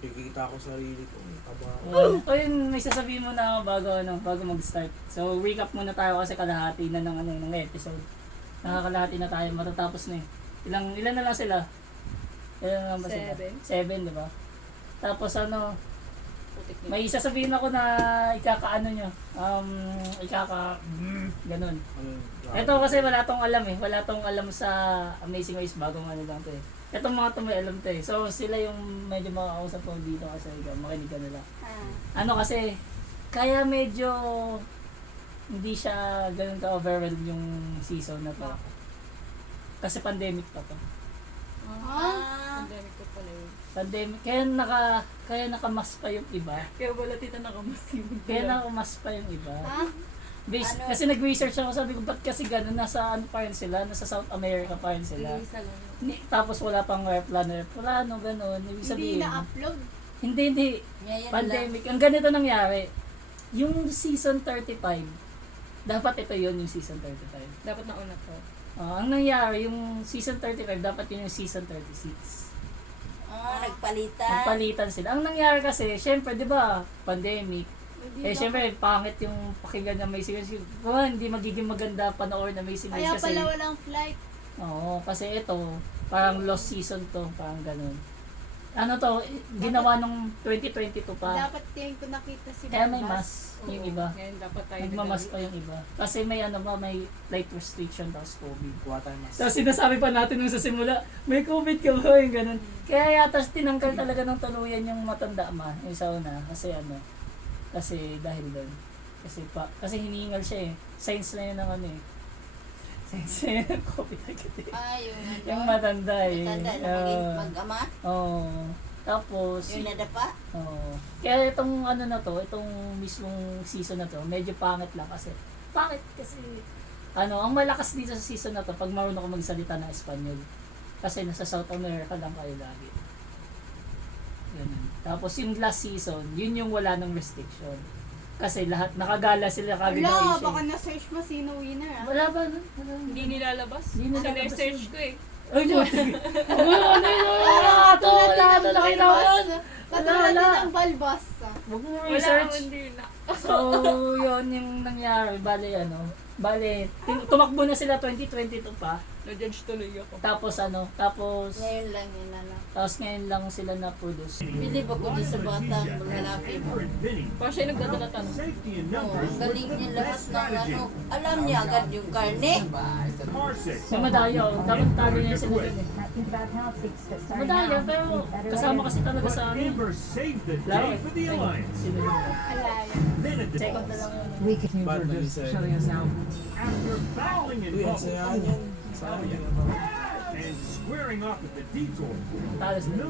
Kikita ko sarili ko, may taba ako. So yun, may sasabihin mo na bago mag-start. So recap muna tayo kasi kalahati na ng episode. Nakakalahati na tayo, matatapos na eh. Ilan na lang sila? Ilan na lang ba sila? 7, di ba? Tapos may sasabihin ako na nyo. Ganun. Ito kasi wala tong alam eh. Wala tong alam sa Amazing Race, bagong lang to eh. Itong mga to may alam to eh. So sila yung medyo makakausap ko dito kasi makinig ka nila. Kasi, kaya medyo hindi siya ganun ka-overwhelmed yung season na to. Kasi pandemic pa to. Pandemic ko pala yun. Pandemic, kaya nakamas pa yung iba. Kaya wala tita nakamas yung Kaya nakamas pa yung iba. Kasi nag-research ako, sabi ko, ba't kasi gano'n, nasa pa rin sila, nasa South America pa rin sila. Tapos wala pang airplane, gano'n. Ibig sabihin, Hindi na-upload. Hindi. Pandemic. Ang ganito nangyari, yung season 35, dapat ito yun yung season 35. Dapat nauna to. Ang nangyari, yung season 35, dapat yun yung season 36. Nagpalitan sila. Ang nangyari kasi, syempre, di ba, pandemic. Syempre, pangit yung pakinggan ng Amazing Race. Kung hindi magiging maganda panoorin ng Amazing Race Kaya kasi... pala walang flight. Oo, kasi ito, parang lost season to, parang ganun. Ginawa nung 2022 pa. Dapat yung ko nakita si Kaya may Barbas. mas, yung iba. Ngayon dapat tayo Nagmamas pa yung iba. Kasi may may flight restriction tapos COVID. Kuha tayo mas. Tapos sinasabi pa natin nung sa simula, may COVID ka ba? Yung ganun. Kaya yata tinanggal talaga ng tuluyan yung matanda yung sa una. Kasi dahil doon. Kasi hiningal siya eh. Science na yun ng Science na yun ng COVID agad eh. Yung matanda eh. Matanda na maging mag-ama? Oo. Tapos, Yung nadapa? oo. Kaya itong itong mismong season na to, medyo pangit lang kasi. Pangit kasi, ang malakas dito sa season na to, pag marunong ka magsalita ng Espanyol. Kasi nasa South America lang kayo lagi. Ganun. Tapos yung last season, yun yung wala ng restriction. Kasi lahat, nakagala sila kagad ng Wala, Asia. baka na-search mo sino winner Wala ba? Hindi nilalabas. Hindi nilalabas Sinesearch yun. ko eh. Ay, buti. Wala, nakita ko yun. Katulad Wala. din ng Balbas. Huwag mo Wala, research. hindi na. So, yun yung nangyari. Bale, tumakbo na sila 2022 pa. Na-judge tuloy ako. Tapos Ngayon lang yun, ngayon lang sila na-produce. Bilib ako din sa batang lalaki mo. Parang siya nagdadala-tanong. Ang galing niya lahat ng alam niya agad yung karne. May madaya, dapat talo niya sila din eh. Madaya, pero kasama kasi talaga sa amin. Laro eh. Sino yun? Second na lang yun. We can Bad you're na just isa. shutting us out. Uy, ang saya yan. Sayang yun. Talo sila.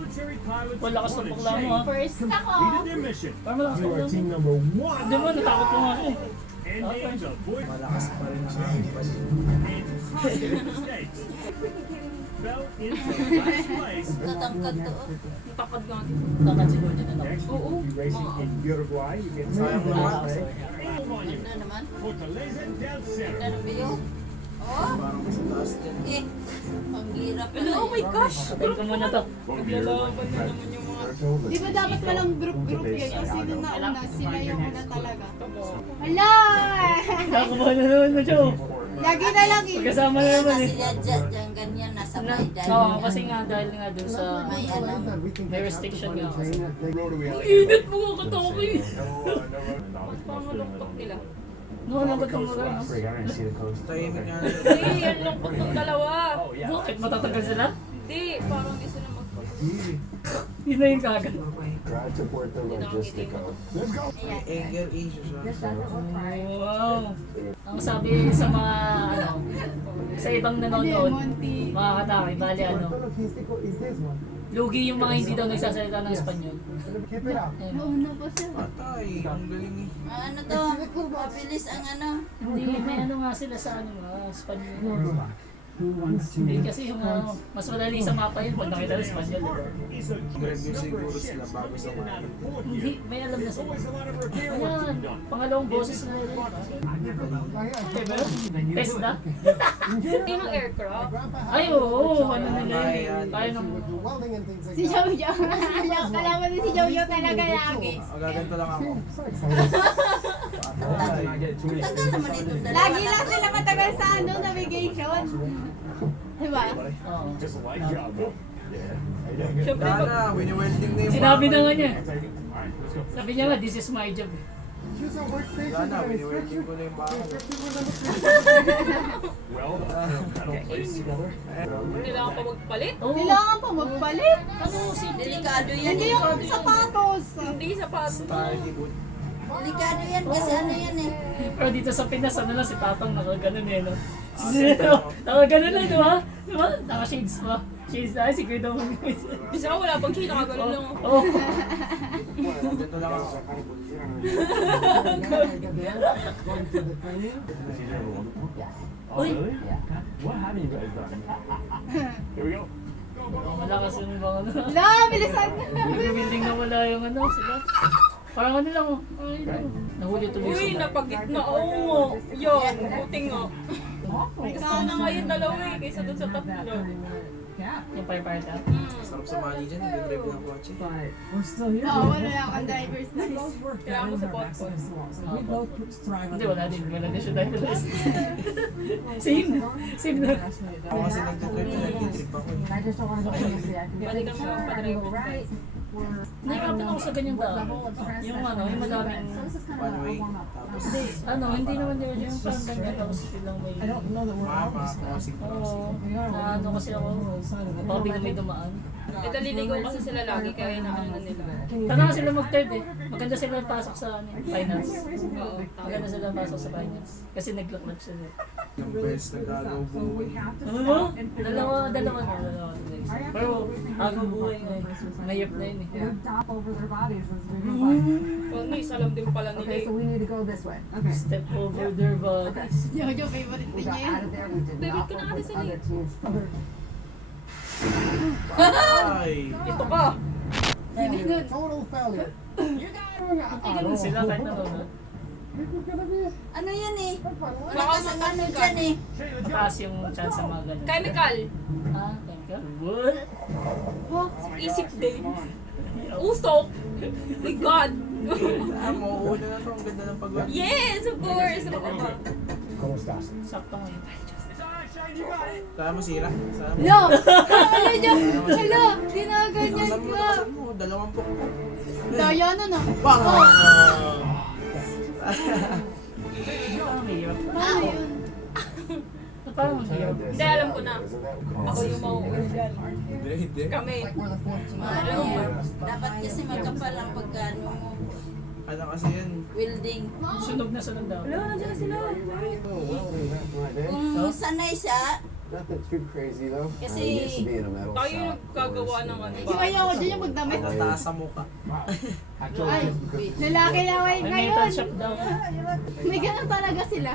Wala lakas ng bakla mo ha. First ako. Parang malakas ng bakla mo. number one. Hindi mo, natakot mo nga ako eh. Malakas pa rin ang Tatangkad to. Takad nga. Takad siguro din na ako. Oo. Sayang naman. Ganda naman. Ganda ng view. Oh, Parang sa taas dyan. ang hirap pala. Oh my gosh! Tagal ko muna to. Naglalaban na naman yung mga... Di ba dapat walang group yun? Kasi nung nauna, sila yung una talaga. Tabo. Hala! Ako ba na naman na Joe? Lagi na lang eh. Pagkasama na Kaya naman nga eh. sila dyan ganyan, nasa may dahil. Oo, kasi nga dahil nga dun sa May alam. may restriction nga kasi. Ang Init mo nga katoki. Mas pangaluktok nila. No, nagot ang mga no? Tahimik nga. Hindi, yan lungkot ng dalawa. Bakit matatagal sila? Hindi, parang di sila magpapag. Yun na yung kagad. Hindi nakangiti mo. May anger issue siya. Wow. Ang sabi sa mga sa ibang nanonood, Monty. mga kataki, bali lugi yung mga hindi daw nagsasalita ng Espanyol. Ayun. Nauna pa siya. Patay, ang galing eh. Ano to? Mabilis ang ano. Hindi, may nga sila sa Espanyol. Hindi kasi yung mas madali sa mapa yun pag nakita ng Espanyol. Mag-review siguro sila bago sa mga Hindi, may alam na sila. Ayan, pangalawang boses na rin. Test na? Yung aircraft. Ay, oo, ano nila yun. Kaya nang... Si Jojo. Kalaman din si Jojo talaga lagi. Gaganto lang ako. Tagal naman ito dalawa. Lagi lang sila matagal sa navigation. Diba? Oo. Siyempre, Sana, wini-welding na yung Sinabi na nga niya. Sabi niya nga, this is my job. Sana, wini-welding ko na yung bahay. kailangan pa magpalit. Oo. Kailangan pa magpalit. Ano, si Delikado yan. Hindi yung sapatos. Hindi sapatos. Stardy boot. Delikado yan kasi ano yan eh. Pero dito sa Pinas, ano lang, si Tatang nakaganon eh, no? Nakaganon lang, di ba? Di ba? Naka-shades pa. Shades na, si Kuya Domong. Bisa ko wala pang shade, nakagano lang. ako. Oo. Gaganto lang ako. Uy! Malakas yung mga ano. La, bilisan. Nag-building na wala yung ano, sila. Parang ano lang, oh. Ay, lang. Nahuli tuloy Uy, sila. napagitna. Oo nga. Yun, buti nga. Gusto ko na nga yung dalawa eh, kaysa dun sa tatlo. Yung firefighter. Sarap sa mali dyan, hindi drive ng kotse. Oo, wala lang ang driver's license. Kailangan ko sa potpot. Hindi, wala din. Wala din siya dahil list. Same. Same na. Ako kasi nagtitrip na nagtitrip ako eh. Balikan mo lang pa-drive. Nahirapan ako sa ganyang daan. Yung ano, yung madaming... One way, tapos Hindi, ano, hindi naman yun yung parang ganyan tapos silang may... mama, crossing. Oo, na ano kasi ako, baka biglang may dumaan. Eh, daliligaw kasi sila lagi, kaya naano nila. Tama nga sila mag-third eh. Maganda sila pasok sa ano, finance. Oo, Maganda sila pasok sa finance. Kasi nag-lock sila. Yung best nagagaw buhay. Ano mo? Dalawa na. Pero, agaw buhay nga eh. Mayap na yun eh. Well, nice, alam din pala nila eh. Step over their bodies. Jojo, favorite din niya yun. David ko na kasi sila eh. Ay! Ito ka! Hindi nun. Hindi ganun sila kahit ano na. Ano yan eh? Wala Baka kasang ano makasal ka. dyan eh. Mataas yung chance sa mga ganun. Chemical. Ah, thank you. What? Oh, Isip din. Usok. My God. Ah, mauuna na to. Ang ganda ng pag Yes, of course. Ano ka ba? Sakto ngayon. Kaya mo sira? Saan mo? Lo! Hala, Jo! Hala! Ginaganyan Saan mo? ka! Saan mo? Dalawang book mo. Daya na na. Bang! Parang mahirap. Paano yun? Parang mahirap. Hindi, alam ko na. Ako yung mauuna dyan. Hindi. Kami. Ano yan? Dapat kasi magkapal ang pagkano mo. Ano kasi yan? Welding. Sunog na sunog daw. Wala, nandiyan sila. Kung sanay siya, Nothing too crazy though. Kasi I used to be in a metal Tayo shop. yung gagawa ng ano Hindi ba? kaya ako dyan yung magdamit. Nataas sa mukha. Ay, lalaki lang ay May ngayon. metal shop daw. May ganun talaga sila.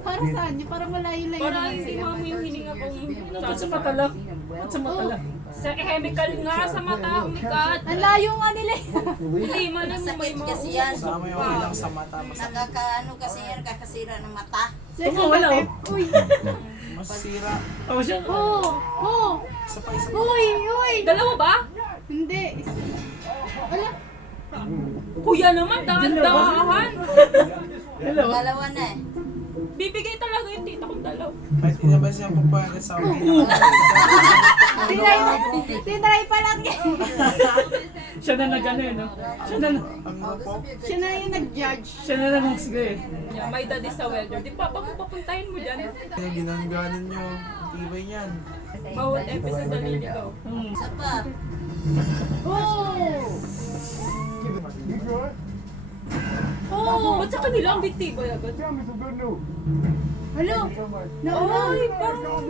Para saan? Yung parang malayo-layo Para naman hindi sila. mami yung hininga kong Ba't sa mata lang? Ba't sa mata lang? Sa chemical nga sa mata, oh my God. Ang layo nga nila eh. Hindi, malam may masakit mga kasi yan. Kasama yung ilang sa mata. Nakakaano kasi yan, kakasira ng mata. Tama, wala oh. Uy! Masira. Ako siya. Oh! Oh! Isa pa, isa pa. Uy! Uy! Dalawa ba? Hindi. Wala. Kuya naman, dahan-dahan. Hello? Dalawa na eh. Bibigay talaga yung tita kong dalaw. Kahit hindi naman siya papayagan sa akin. Tinry pa lang yan. Siya na nag-ano eh, no? Siya na Ano po? Siya na yung nag-judge. siya na nang-husga eh. Yeah, my dad is a welder. Di pa, pag papuntahin mo dyan, Kaya ginangganan nyo. Tibay niyan. bawat episode naliligaw. Isa pa. Oh! Oh, ba't sa kanila ang bitibo agad? Hello? Nauna. Ay, parang...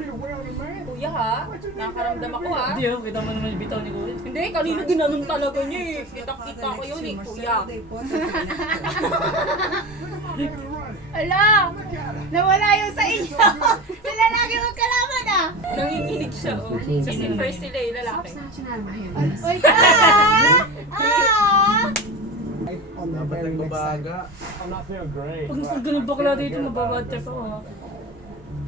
Kuya ha, nakakaramdam ako ha. Hindi oh, kita mo naman yung bitaw ni Kuya. Hindi, kanina ginanon talaga niya eh. Kita-kita ko yun eh, kuya. Ala! Nawala yung sa inyo. Sila lagi magkalaman ah. Nanginginig siya, oh. Kasi first sila yung lalaki. Uy ka! Ah! Dapat nagbabaga. Pag ganun bakla dito, mababad trip ako ha.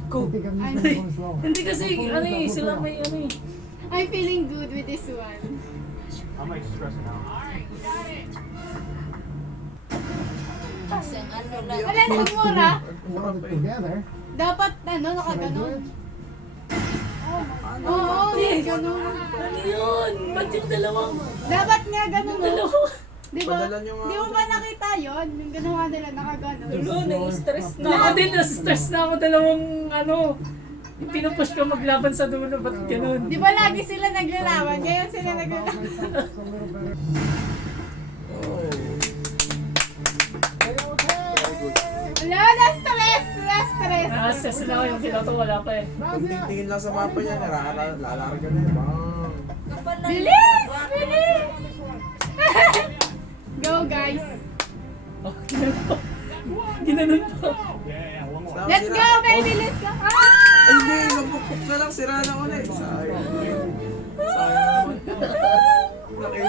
Go. Hindi kasi, ano eh, sila may ano eh. I'm feeling good with this one. Isang ano lang. Wala na mura. Mura pa eh. Dapat ano, nakaganon. Oo, ganon. Ano yun? Ba't yung dalawang? Dapat nga ganon. Dalawa. Di ba? Padala nyo nga Di mo ako ba nakita yun? Yung ginawa nila nakaganon. Dulo, nai-stress na. Ako din, na-stress na ako dalawang ano. Pinupush ko maglaban sa dulo, ba't ganun? Di ba lagi sila naglalaban? Ngayon sila naglalaban. Wala, na-stress! Na-stress! Nakastress na ako yung piloto, wala pa eh. Kung titingin lang sa mapa niya, lalarga na yun. Bang! Kapal lang. Bilis! Bilis! Go guys! Oh, ginanon pa. Ginanon pa. Let's go baby! Let's go! Ay, Ah! hindi! Napupok na lang. Sira na ulit. Sayang. Sayang naman.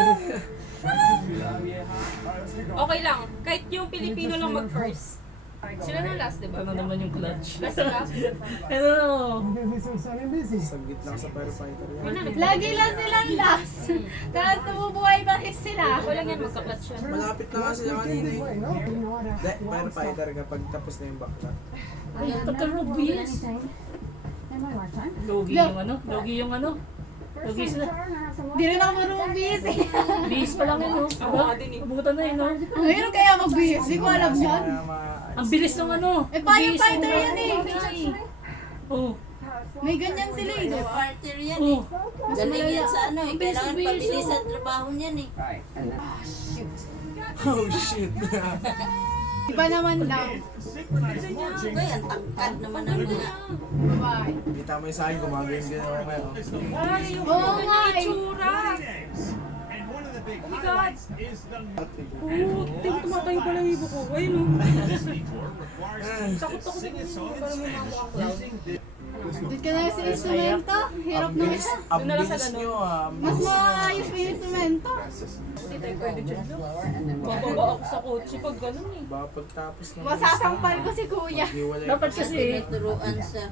Okay lang. Kahit yung Pilipino lang mag-first. Sila na last, di ba? Ano naman yung clutch? Last na last. Ano? Saglit lang sa firefighter yan. Wala, Lagi lang silang last. Tapos nabubuhay pa rin sila. wala yan, magka-clutch yan. Malapit na nga sila kanina eh. Hindi, firefighter kapag tapos na yung bakla. Ay, tatarubis. Logi yung ano? Logi yung ano? Logi sila. Di rin ako marunong busy. Bihis pa lang yun, no? Ako nga din eh. Abutan na yun, no? Ang hirap kaya mag-busy. Di ko alam yan. Kaya ma- Ang bilis ng ano. Eh, firefighter yan eh. Oh. May ganyan sila eh. di ba? Partner yan Oh. eh. Galing yan sa ano eh. Kailangan pabilis ang trabaho niyan eh. Oh shit! Iba naman daw. Uy, ang tangkad naman ang mga. Bye. Hindi tama yung sa akin, gumagayin din ako ngayon. Ay, yung Oo nga eh. itsura. Oh my God. Ting tumatayo pala yung ibo ko. Ayun o. Takot ako sa ganyan. Parang may mga mukhang clown. Doon ka na sa instrumento. Hirap Ang na bilis, isa. ang Doon na lang sa bilis ganun. nyo ah. Ang Mas bilis. maayos pa yung instrumento. Hindi tayo pwede dyan. Bababa ako sa kotse pag ganun eh. Ba, pagtapos ng Masasampal ko si kuya. hiwalay Dapat pa. kasi, Tinuturuan sa.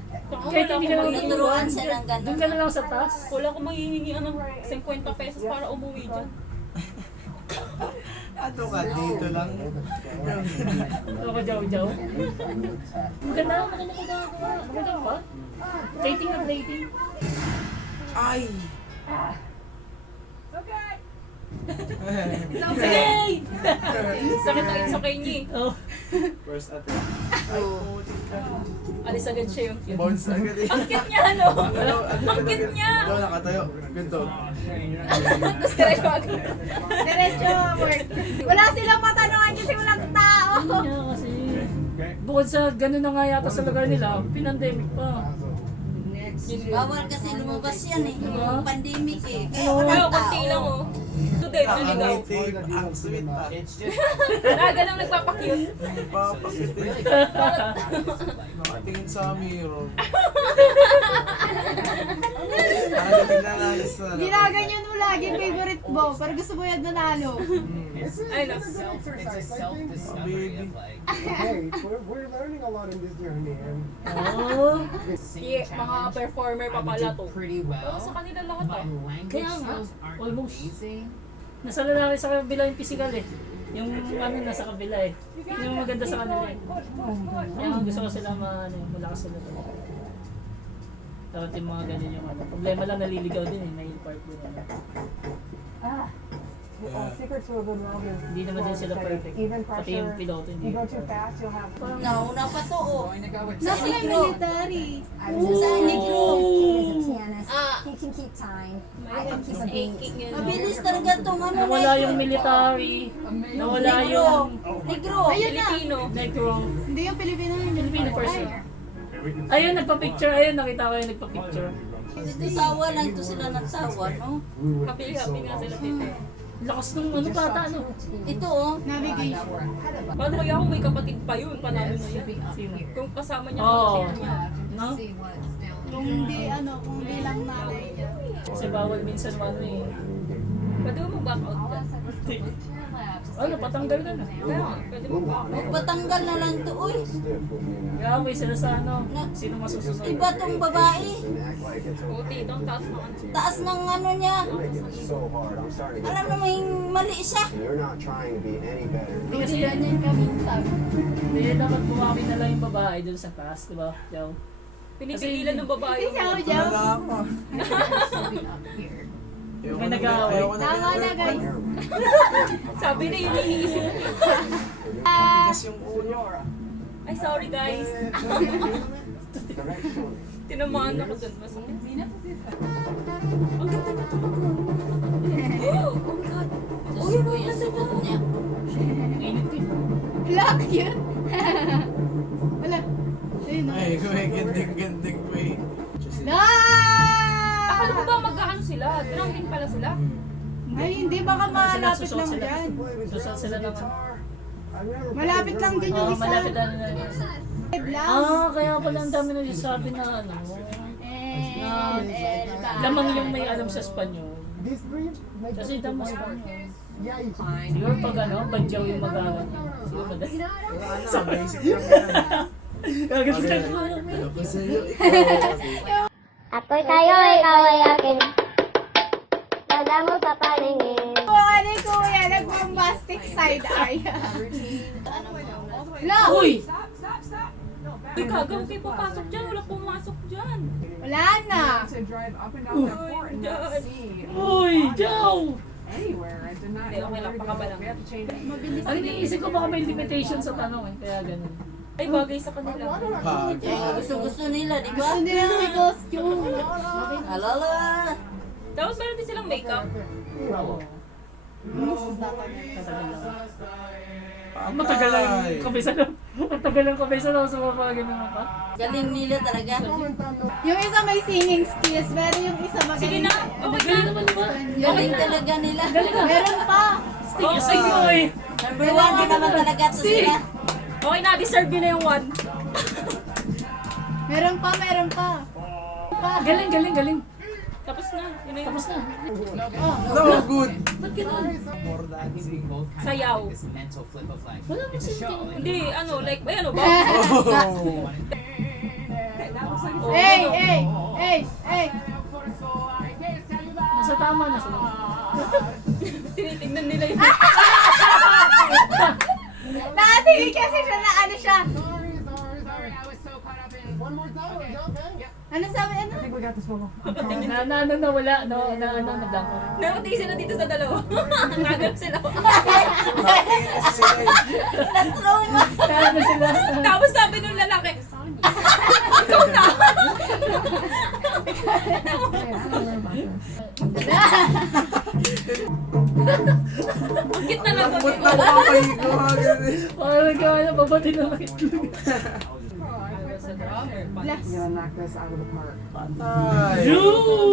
kahit hindi ka naman Tinuturuan siya ng doon ganun. ka na lang sa taas. Wala akong manghihingian ng 50 pesos para umuwi dyan. Ano ka, dito lang. Ano ka, jaw-jaw? Maganda, maganda ko gagawa. Maganda ba? Plating na plating. Ay! Okay! Sakit ang insakay niya eh. Oh. First attempt. Ay, putik ka. Alis agad siya yung cute. Bounce agad eh. Ang cute niya, ano? Ang cute niya! Ikaw nakatayo. Ganito. Tapos diretso agad. Diretso work. Wala silang matanungan kasi walang tao. Kaya kasi, bukod sa gano'n na nga yata sa lugar nila, pinandemic pa. Bawal kasi lumabas yan eh. Yung pandemic eh. Kaya Pero walang konti lang tao. oh. Today, Ang naligaw. native, ang sweet ah. Naga lang nagpapakute. Papakit eh. Nakatingin sa mirror. Parang tingnan natin sa... Ginaganyan mo lagi favorite mo. Pero gusto mo yan nanalo. Ay, no. Oh, baby. Hey, we're learning a lot in this journey, and Oh. Yeah, mga performer pa pala to. pretty Oo, well. sa kanila lahat ah. Language Kaya nga, skills aren't almost. amazing. Nasa lalaki sa kabila yung physical eh. Yung ano nasa kabila eh. Yun yung maganda sa kanila eh. Kaya nga gusto ko sila malakas sila talaga. Dapat yung mga ganyan yung ano. Problema lang naliligaw din eh. May part din ano. Secrets to a good road is Hindi naman din sila perfect. even Pati yung pressure. piloto hindi. You go too fast, you'll have. Nauna pa to oh. Going to go with Sa Nasa may negro. military. Sa negro. Ah, He can keep time. I may can keep a beat. aching yun. Mabilis talaga tong ano. Nawala yung military. Nawala Negro. yung Negro. Ayun na. Filipino. negro. Hindi yung Pilipino yung Filipino person. Ayun, nagpa-picture. Ayun, nakita ko yung nagpa-picture. Dito tawa lang to sila ng tawa, no? Happy-happy nga sila dito. Lakas nung ano bata, ano? Ito oh. Navigation. Paano kaya kung may kapatid pa yun? Panalo na yan. Sino? Kung kasama niya Oo. kapatid niya. No? Kung di ano, kung di lang nanay niya. Kasi bawal minsan ano eh. Pwede mo mag-back out dyan. Ano, patanggal ka na. Kaya nga, pwede mo mag-back out. Magpatanggal na lang to, uy. Kaya may sila sa ano, sino masusunod. Iba tong babae. Puti, itong taas ng ano. Taas ng ano niya. So hard. I'm starting to Alam get naman mali siya. They're not trying to be any better. Hindi kasi Ganyan kami sabi. Hindi, dapat bumawi na lang yung babae dun sa taas, di ba? Yaw. Pinipigilan ng babae. Ikaw, yung- Jow. Wala ako. May nag-aaway. Tama na, guys. Sabi na yun iniisip niya. Tigas yung ulo. Ay, sorry guys. Direction. Tinamaan ako dun. Masakit. Ang ganda na ito. Oh my God. Diyos ko yung suot niya. Init eh. Lock yun. Wala. Ayun, Ay, gumagandang-gandang pa eh. Akala ko ba mag-ano sila? Drowning pala sila? Ay, hindi. Baka malapit lang dyan. Susot sila ng ano. Malapit lang din yung Oo, isa. malapit na na. Head lang. Kaya pala ang dami nagsasabi na ano. Lamang yung may alam sa Espanyol. These three make Kasi the damo right- Espanyol. Yeah, you Siguro pag ano, badyaw yung mag-aaway niya. Siguro ba dahil? Wala na, basic lang yan. Gagalitan ko. Ano ko sa'yo, ikaw. Ako'y tayo, ikaw ay akin. Dala mo sa paningin. Kung ano yung kuya, nag-bombastic side eye. Lo! Uy! Uy, kagaw kayo papasok dyan. Wala pumasok dyan. Wala na. To drive up and down that port and not Dyan. see Uy! Jow! anywhere and to not Hindi, know okay lang, where to pakaba go. lang. We have to change. Ang iniisip ko baka may limitation sa tanong eh. Kaya ganun. Ay, bagay sa kanila. Pag. Gusto nila, di ba? Gusto nila may costume. Alala. Tapos meron din silang makeup. Oo. Matagal lang yung kabisa na. Matagal lang kabisa na sa mga ganun pa. Galing nila talaga. Yung isa may singing skills, pero yung isa Sige magaling. na. Okay na. Galing naman diba? Galing talaga nila. Meron pa. Stick ko eh. Number 1 din naman talaga to sila. Okay na, deserve nyo na yung one. Meron pa, meron pa. Galing, galing, galing. Tapos na. Yun na yung Tapos na. No, good. Ba't ganun? More dancing. sayaw. Wala mo siyang Hindi, ano, like, ay, ano ba? Oh. Hey, hey, hey, hey. Nasa tama na sila. Tinitignan nila yun. Nakatingin kasi siya na ano siya. One more time. Okay. Ano sabi, ano? I think we got this one. Na wala, no, na ano, na blanco. Nakatingin sila dito sa dalawa. Nagap sila. Nakatingin kasi sila eh. Na-trauma. Kaya na sila. Tapos sabi nung lalaki, ikaw na. Bakit na lang Lambot na papayi ko. Ganun. Parang nagkawa na babati na lang itlog. Bless. You're gonna knock this out of the park. Patay.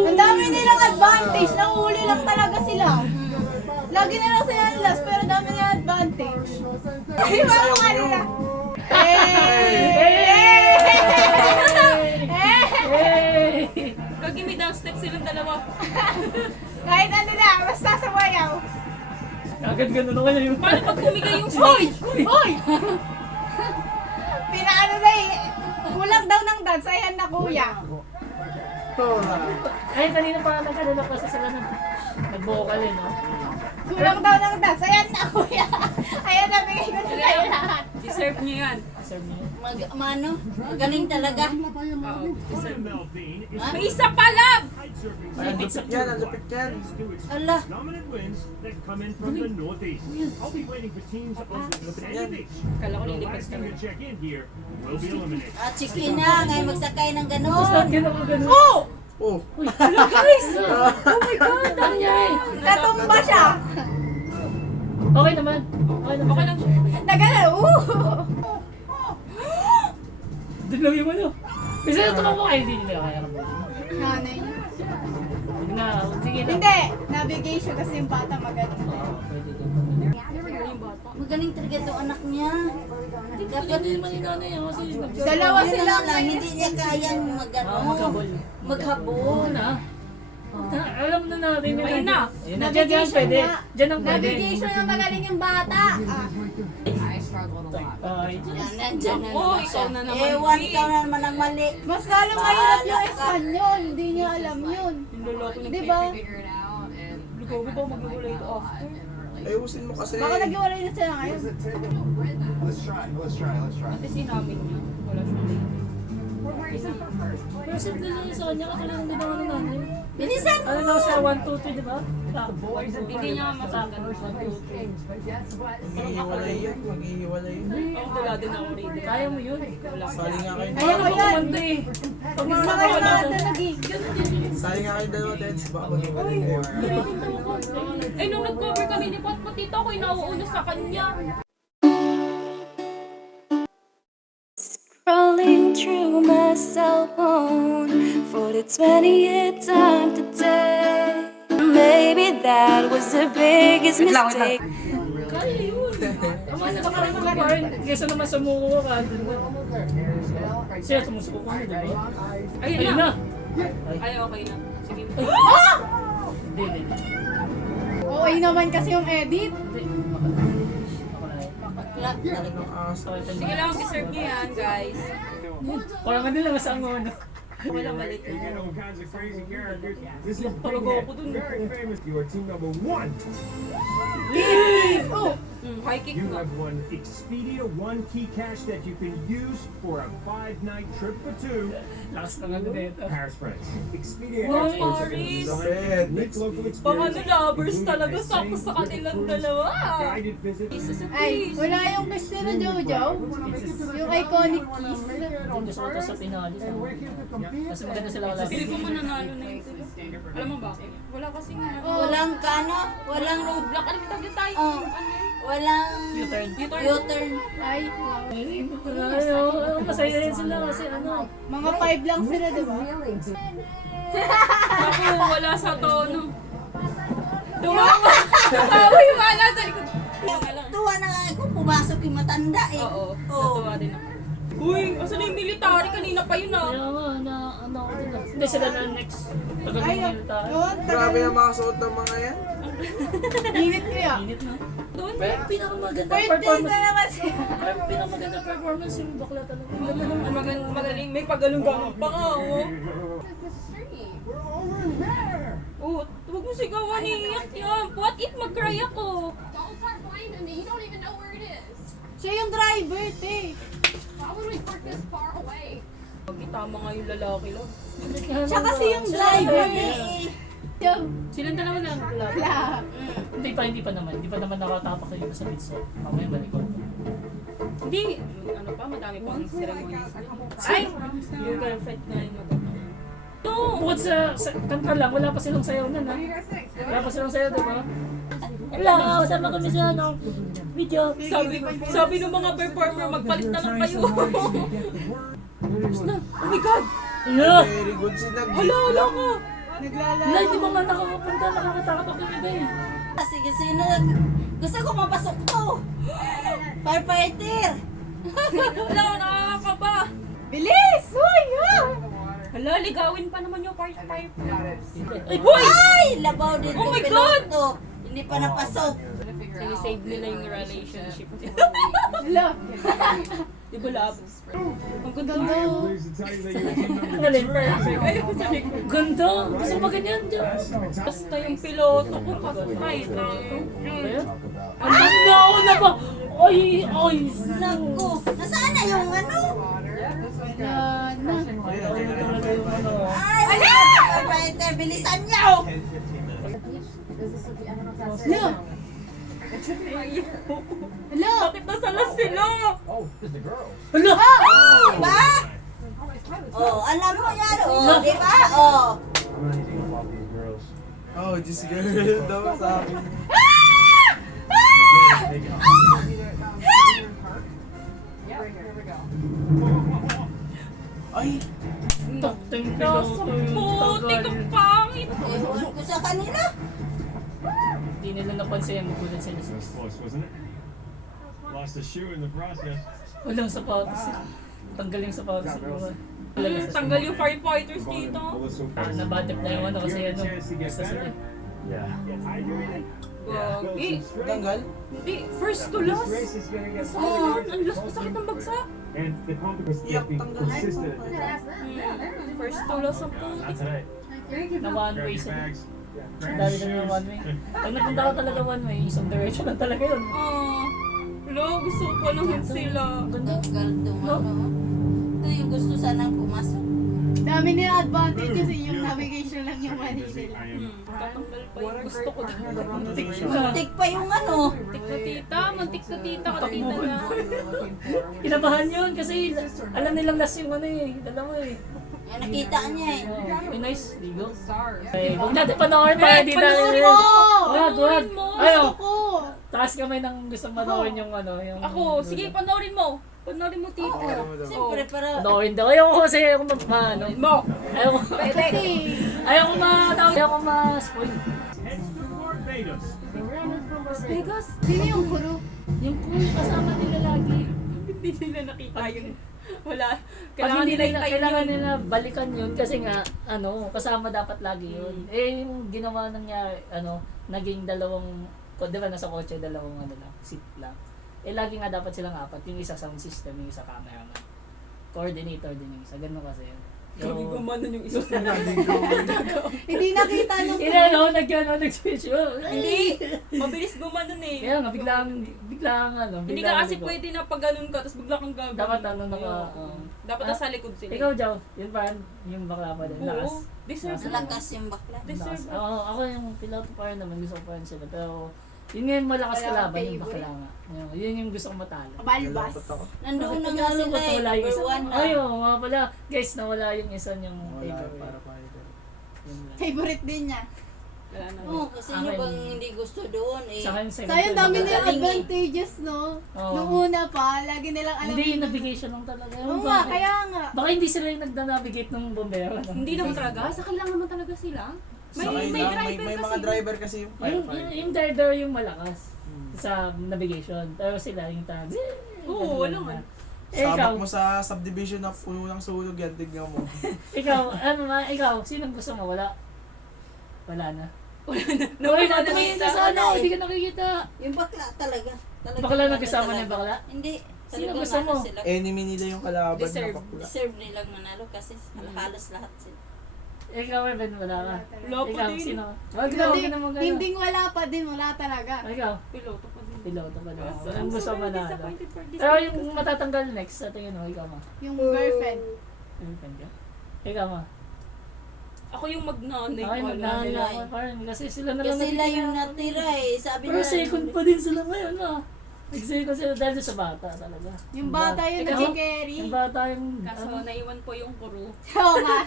Ang dami nilang advantage. Nanguli lang talaga sila. Lagi na lang sila last, pero dami nilang advantage. Di ba Sayaw mga nyo. nila? Hey! Hey! Kagimi down step silang dalawa. Kahit ano na, basta sabayaw. Agad ganun na kayo. Paano pag kumigay yung Hoy! stage? Hoy! Pinaano na eh. Kulang daw ng dance. Ayan na kuya. Ay, kanina pa nagkanula kasi sila nag-vocal eh, no? Kulang daw ng dance. Ayan na kuya. Ayan na, bigay ko na kayo lahat. Deserve niyo yan. Serve niyo. Magaling talaga. Oo, deserve. May isa pa lang! Ang lupit yan, ang lupit yan. Ala. Dominant winds that come in from the northeast. I'll be waiting for teams of any Kala ko The nilipad last ka team na. to check in here will be eliminated. At chicken na. Ngayon magsakay ng Tapos ganon. ganun ko ganun. Oh! Oh. Uy, hello guys! Oh my God! Ano nangyari? Natumba siya. Okay naman. Okay naman. Okay lang siya. Nagana, Doon lang yung ano. Kasi tumama kayo, hindi nila kaya kami. Nanay niya. Sige na, sige na. Hindi, navigation kasi yung bata magaling. pwede din. Magaling talaga itong anak niya. Dapat Hindi naman yung nanay ako kasi Dalawa sila lang, hindi niya kayang maghabol. maghabol. Na. Alam na natin yung Ayun na. Ayun na, dyan pwede. Dyan ang pwede. Navigation na magaling yung bata. I struggled a lot. Ay, Yan, nandyan na Oh, naman ikaw siya. na naman. Ewan, ikaw na naman ang mali. Mas lalong mahirap yung Espanyol. Hindi niya alam yun. Yung lolo ko Di ba? Figure it out and Ikaw ba maghiwalay ito after? Ayusin mo kasi. Baka nag-iwalay na sila ngayon. Let's try. Let's try. Let's try. Kasi sinabi niya. Wala siyang lady. pero simple lang yun sa kanya. Katulad ng ginawa ng nanay. Bilisan Ano mo! daw siya, 1, 2, 3, di ba? Hindi niya nga masakan. Maghihiwalay yun. Maghihiwalay yun. Ang dala din ako rin. Kaya mo yun. Sali nga kayo. Ayaw ko yan. Kumanda eh. Pag Gusto mga kayo wala na naging. Sali nga kayo dalawa, Teds. Baka maghihiwalay kayo. Eh, nung nag-cover kami ni Pat Matito, ako yung nauuna sa kanya. Scrolling through my cell phone for the 20th time today. Maybe that was the biggest mistake. Kaya yun. Ang mga nakarang mga parang kesa naman sumuko ka. Siya sumusuko ka na, di ba? Ayun Ayun na. na. Ay, okay na. Sige. Hindi. Okay naman kasi yung edit. Bakla talaga. Sige lang, deserve niyo yan, guys. Parang ano lang sa ano. Walang malit. You get all kinds of crazy characters. This is Talaga Big ako dun. Head, very famous. You are team number 1. Oh, High kick You na. have won Expedia One Key Cash that you can use for a 5-night trip for 2. Lakas na nga dito. Paris friends. Expedia Wow, experts have Paris. designed unique local Mga experiences, lovers including talaga a sakto sa kanilang dalawa. guided visit. Jesus at ay, least. wala yung kiss nila Jojo. Yung iconic kiss. Gusto ko to sa Pinalis. Kasi maganda sila wala. Pili ko mananalo na yun sila. Alam mo bakit? Wala kasing Walang kano, walang roadblock. Ano tawag yun tayo? Oh. Ano yun? walang U-turn. U-turn. Ay, wow. Ano, masaya rin sila kasi ano. Mga 5 lang sila, di ba? Ako, wala sa tono. Tumawa. Tumawa yung wala sa likod. Tuwa na nga ako, pumasok yung matanda eh. Oo, Oo. natuwa din ako. Uy, asan na yung military? Kanina pa yun ah. Kaya nga, ano ako din. Hindi sila na next. Tagal Ay, yung military. yun. Grabe na mga suot ng mga yan. Init kaya. Init na. Doon Pero yung pinakamaganda Birthday performance. na naman siya. Pero yung pinakamaganda performance yung bakla talaga. magaling, may pagalong-galong pa nga oh. Oh, huwag mo sigawan iiyak yan. What if mag-cry ako? Don't start blaming me. You don't even know where it is. Siya yung driver, te. Why would we park this far away? Tama nga yung lalaki lang. Siya kasi yung driver eh. Yung Silang dalawa lang. la. Hindi pa naman. Hindi pa naman nakatapak kayo sa pizza. Mamaya malikot. Hindi, ano pa, madami pang ceremonies. Ay! Yung girlfriend na yung matapang. Bukod sa kanta lang, wala pa silang sayaw na na. Wala pa silang sayaw, diba? Hello, sama kami sa ano, video. Sabi ng mga performer, magpalit na lang kayo. Tapos na, oh my God! Hello! Very good si Nag. Hala, hala ka! Wala, hindi mo nga nakakapunta, nakakatakot ang iba eh. Sige, sino? Gusto ko mapasok to. Firefighter. Hala, nakakaba! Bilis! Uy! Ah! Hala, ligawin pa naman yung fire. Ay, Ay, labaw din Oh yung my piloto. Hindi pa napasok. Sinisave nila yung relationship. Hala. Di ba love? Ang ganda. I am pleased to tell you that you are team number Galing. 2. Ayun sa likod. Ganda! Gusto mo ganyan dyan? Basta yung piloto ko, patay na. Ang ganda ako na ba? Ay! Naku, nasaan na yung ano? Na. Ay, firefighter, bilisan niyo. Hala. Hala. Bakit nasalas sila? Hala! Diba? Oh, alam mo yan, oh, di ba? Oh. Oh, just girl daw sa akin. Ay! Takting Nasa piloto yung puti tagal. kang pangit. Ewan ko sa kanila. Hindi nila mapapansin mo kulit sila That was close, wasn't it? Lost a shoe in the process. walang sapatos. Tanggal yung sapatos siguro. Tanggal yung firefighters dito. Nabatip na yung ano kasi ano. Basta sila. Yeah. Gagi. Tanggal? Hindi, first to last. Saan? Ang last masakit ng bagsak. And the competence Iyak, being tanggal. consistent. First to last ang puti. Not tonight. Na one way Grab your sila. bags. Ang dali na yung one way. Pag napunta ko talaga one way, isang direction lang talaga yun. Hello, gusto ko naman sila. Ganda. Tanggal itong ano. Ito yung gusto sanang pumasok. Dami nila advantage kasi yung navigation lang yung mali nila. I am Tatanggal pa yung gusto ko. Muntik pa yung ano. Mantik na tita, mantik na tita, katita na. Kinabahan yun kasi alam nilang last yung ano eh. Dala mo eh. Yan, nakita niya eh. Oh, nice, ligo. Okay, huwag natin panoorin pa, hindi na. Panoorin mo! Wag, wag. mo! Ayaw. Ako! Taas kamay ng gusto panoorin yung ano. Yung Ako, sige, panoorin mo. Panoorin mo, tita. Siyempre para Panoorin daw. Ayaw ko kasi ayaw ko ano. Mo! Ayaw ko. Kasi, Ayaw ko ayaw ko ma-spoil. heads to Barbados. Las Vegas? sino yung kuro? Yung cool kasama nila lagi. Hindi nila nakita yun. Wala. Pag Kailangan hindi nila nila, i-type kailangan yun. nila balikan yun kasi nga, ano, kasama dapat lagi yun. Eh, yung ginawa nangyari, ano, naging dalawang, di ba nasa kotse, dalawang ano lang, seat lang. Eh, lagi nga dapat silang apat, yung isa sound system, yung isa cameraman. Coordinator din yung isa, ganun kasi yun. Sabi ko man yung isa. Hindi nakita nung Nag-switch yun. Hindi! Mabilis gumanon eh. Kaya nga, biglang, ano, Hindi biglang ka kasi ano, pwede na pag ganun ka, tapos bigla kang gagawin. dapat ano, naka, Dapat nasa likod sila. ikaw, Jow, yun ba, yung bakla pa din, lakas. Oo. Deserve Nasa- na. lakas yung bakla. Deserve na. Oo, ako yung piloto pa rin naman, gusto ko pa rin sila. Pero, yun nga yung malakas Wala kalaban, akong yung favorite. bakla nga. Yun yung gusto ko matalo. balbas. Nandoon na nga sila eh. Wala yung Number isa. one na. Ay, oo, nga pala. Guys, nawala yung isa niyang Wala, favorite. para fighter. Yun lang. Favorite din niya. Wala na. Oo, kasi nyo Akin. bang hindi gusto doon eh. Saka yung second Sayang ko, dami yung nilang Magaling eh. advantages, no? Oo. Nung una pa, lagi nilang alam. Hindi, yung navigation lang talaga. Oo Ewan nga, bakit. kaya nga. Baka hindi sila yung nagda-navigate ng bombero. Hindi naman talaga. Sa kailangan naman talaga sila. May, Sa may kailangan, driver may kasi. mga driver kasi yung firefighter. Yung driver yung malakas sa navigation. Pero sila yung tag. Oo, wala nga. Eh, ikaw, Sabak mo sa subdivision na puno ng sulog yan, tignan mo. ikaw, sinong gusto mo? Wala na. Nawala na tumingin kita. ka sa ano, hindi ka nakikita. Yung bakla talaga. Talaga Bakla talaga nagkasama talaga. niya bakla? Hindi. Sino Talagang gusto mo? ano sila. Enemy nila yung kalaban Deserve. na bakla. Deserve nilang manalo kasi halos lahat sila. Ikaw, Evan, wala ka. Wala pa Ikaw, din. sino? Wag na, Hindi, wag na mag hindi wala pa din, wala talaga. Ikaw, Piloto pa din. piloto pa din. So, Ang I'm gusto so mo very na. disappointed for this Pero week. yung matatanggal next, sa tingin mo, ikaw ma. Yung girlfriend. Girlfriend ka? Ikaw ma. Ako yung magnanay. Ay, Wala. magnahanay nanay. ako. Parang kasi sila na lang Kasi sila nakikita. yung natira eh. Sabi Pero nila, second pa din sila ngayon ah. Nag-second sila dahil sa bata talaga. Yung bata yung Ikaw? naging carry. Yung bata yung... Kaso naiwan po yung kuro. Oo nga.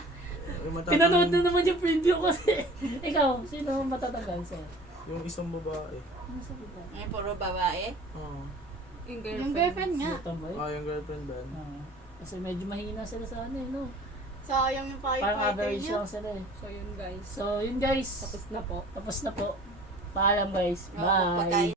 Yung Pinanood na naman yung preview kasi. Ikaw, sino ang matatanggal sa'yo? Yung isang babae. Ano sabi ko? ay puro babae. Oo. Yung Yung girlfriend nga. Si Tomboy? Yung girlfriend ba? Kasi medyo mahina sila sa ano eh, no? Sayang yung Parang firefighter average niya. lang sila eh. So yun guys. So, yun guys. Tapos na po. Tapos na po. Paalam guys. Oo, Bye. magpakain.